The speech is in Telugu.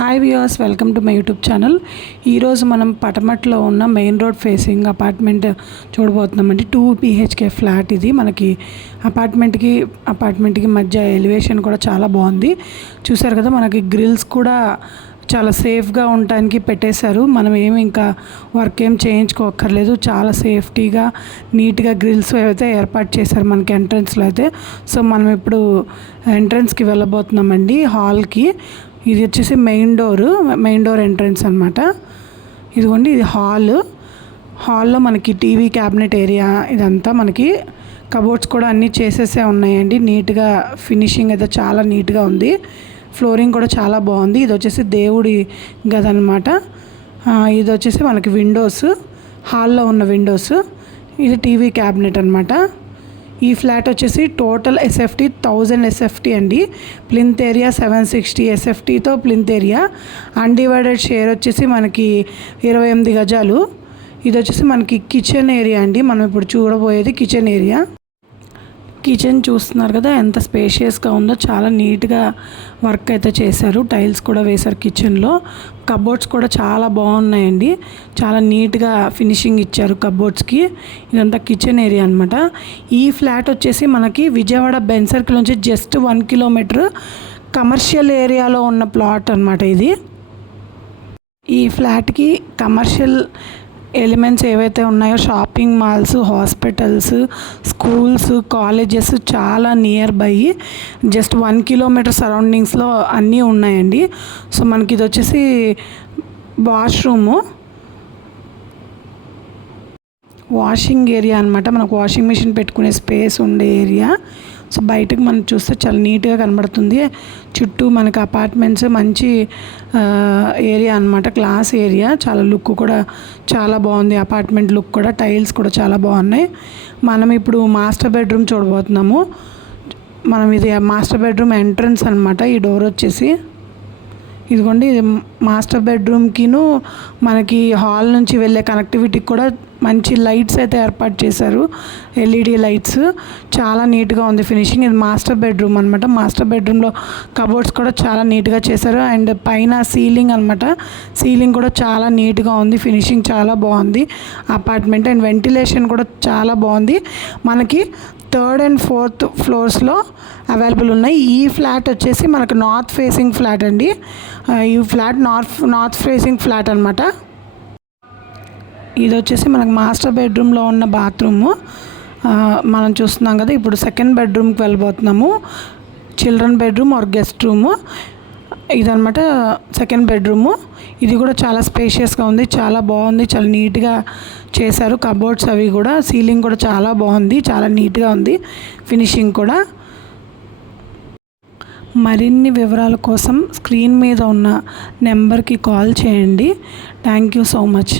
Hi viewers, welcome to my YouTube channel. ఈరోజు మనం పటమట్లో ఉన్న మెయిన్ రోడ్ ఫేసింగ్ అపార్ట్మెంట్ చూడబోతున్నామండి. 2 BHK ఫ్లాట్ ఇది. మనకి అపార్ట్మెంట్కి మధ్య ఎలివేషన్ కూడా చాలా బాగుంది. చూసారు కదా, మనకి గ్రిల్స్ కూడా చాలా సేఫ్గా ఉండటానికి పెట్టేశారు. మనం ఏమి ఇంకా వర్క్ ఏం చేయించుకోక్కర్లేదు. చాలా సేఫ్టీగా నీట్గా గ్రిల్స్ అయితే ఏర్పాటు చేశారు మనకి ఎంట్రన్స్లో అయితే. సో మనం ఇప్పుడు ఎంట్రన్స్కి వెళ్ళబోతున్నామండి, హాల్కి. ఇది వచ్చేసి మెయిన్ డోర్ ఎంట్రన్స్ అనమాట. ఇదిగోండి, ఇది హాల్లో మనకి టీవీ క్యాబినెట్ ఏరియా, ఇదంతా మనకి కబోర్డ్స్ కూడా అన్నీ చేసేసే ఉన్నాయండి. నీట్గా ఫినిషింగ్ అయితే చాలా నీట్గా ఉంది. ఫ్లోరింగ్ కూడా చాలా బాగుంది. ఇది వచ్చేసి దేవుడి గది అనమాట. ఇది వచ్చేసి మనకి విండోస్, హాల్లో ఉన్న విండోస్. ఇది టీవీ క్యాబినెట్ అనమాట. ఈ ఫ్లాట్ వచ్చేసి టోటల్ SFT 1000 SFT అండి. ప్లింత్ ఏరియా 760 SFTతో ప్లింత్ ఏరియా. అన్డివైడెడ్ షేర్ వచ్చేసి మనకి 28 గజాలు. ఇది వచ్చేసి మనకి కిచెన్ ఏరియా అండి. మనం ఇప్పుడు చూడబోయేది కిచెన్ ఏరియా. కిచెన్ చూస్తున్నారు కదా, ఎంత స్పేషియస్గా ఉందో. చాలా నీట్గా వర్క్ అయితే చేశారు. టైల్స్ కూడా వేశారు కిచెన్లో. కబోర్డ్స్ కూడా చాలా బాగున్నాయండి. చాలా నీట్గా ఫినిషింగ్ ఇచ్చారు కబోర్డ్స్కి. ఇదంతా కిచెన్ ఏరియా అనమాట. ఈ ఫ్లాట్ వచ్చేసి మనకి విజయవాడ బెన్ సర్కిల్ నుంచి జస్ట్ 1 కిలోమీటర్ కమర్షియల్ ఏరియాలో ఉన్న ప్లాట్ అనమాట ఇది. ఈ ఫ్లాట్కి కమర్షియల్ ఎలిమెంట్స్ ఏవైతే ఉన్నాయో, shopping malls, hospitals, schools, colleges చాలా నియర్ బై, జస్ట్ 1 కిలోమీటర్ సరౌండింగ్స్లో అన్నీ ఉన్నాయండి. సో మనకి ఇది వచ్చేసి వాషింగ్ ఏరియా అనమాట. మనకు వాషింగ్ మిషన్ పెట్టుకునే స్పేస్ ఉండే ఏరియా. సో బయటకు మనం చూస్తే చాలా నీట్గా కనబడుతుంది. చుట్టూ మనకి అపార్ట్మెంట్స్, మంచి ఏరియా అనమాట, క్లాస్ ఏరియా. చాలా లుక్ కూడా చాలా బాగుంది. అపార్ట్మెంట్ లుక్ కూడా, టైల్స్ కూడా చాలా బాగున్నాయి. మనం ఇప్పుడు మాస్టర్ బెడ్రూమ్ చూడబోతున్నాము. ఇది మాస్టర్ బెడ్రూమ్ ఎంట్రన్స్ అనమాట. ఈ డోర్ వచ్చేసి ఇదిగోండి, ఇది మాస్టర్ బెడ్రూమ్కిను మనకి హాల్ నుంచి వెళ్ళే కనెక్టివిటీకి కూడా మంచి లైట్స్ అయితే ఏర్పాటు చేశారు. LED lights. చాలా నీట్గా ఉంది ఫినిషింగ్. ఇది మాస్టర్ బెడ్రూమ్ అనమాట. మాస్టర్ బెడ్రూమ్లో కబోర్డ్స్ కూడా చాలా నీట్గా చేశారు. అండ్ పైన సీలింగ్ అనమాట. సీలింగ్ కూడా చాలా నీట్గా ఉంది. ఫినిషింగ్ చాలా బాగుంది అపార్ట్మెంట్. అండ్ వెంటిలేషన్ కూడా చాలా బాగుంది. మనకి 3rd and 4th ఫ్లోర్స్లో అవైలబుల్ ఉన్నాయి. ఈ ఫ్లాట్ వచ్చేసి మనకు నార్త్ ఫేసింగ్ ఫ్లాట్ అండి. ఈ ఫ్లాట్ నార్త్ ఫేసింగ్ ఫ్లాట్ అనమాట. ఇది వచ్చేసి మనకు మాస్టర్ బెడ్రూమ్లో ఉన్న బాత్రూము మనం చూస్తున్నాం కదా. ఇప్పుడు సెకండ్ బెడ్రూమ్కి వెళ్ళబోతున్నాము. Children bedroom or guest room ఇదనమాట సెకండ్ బెడ్రూము. ఇది కూడా చాలా స్పేషియస్గా ఉంది. చాలా బాగుంది. చాలా నీట్గా చేశారు కబోర్డ్స్ అవి కూడా. సీలింగ్ కూడా చాలా బాగుంది. చాలా నీట్గా ఉంది ఫినిషింగ్ కూడా. మరిన్ని వివరాల కోసం స్క్రీన్ మీద ఉన్న నెంబర్కి కాల్ చేయండి. Thank you so much.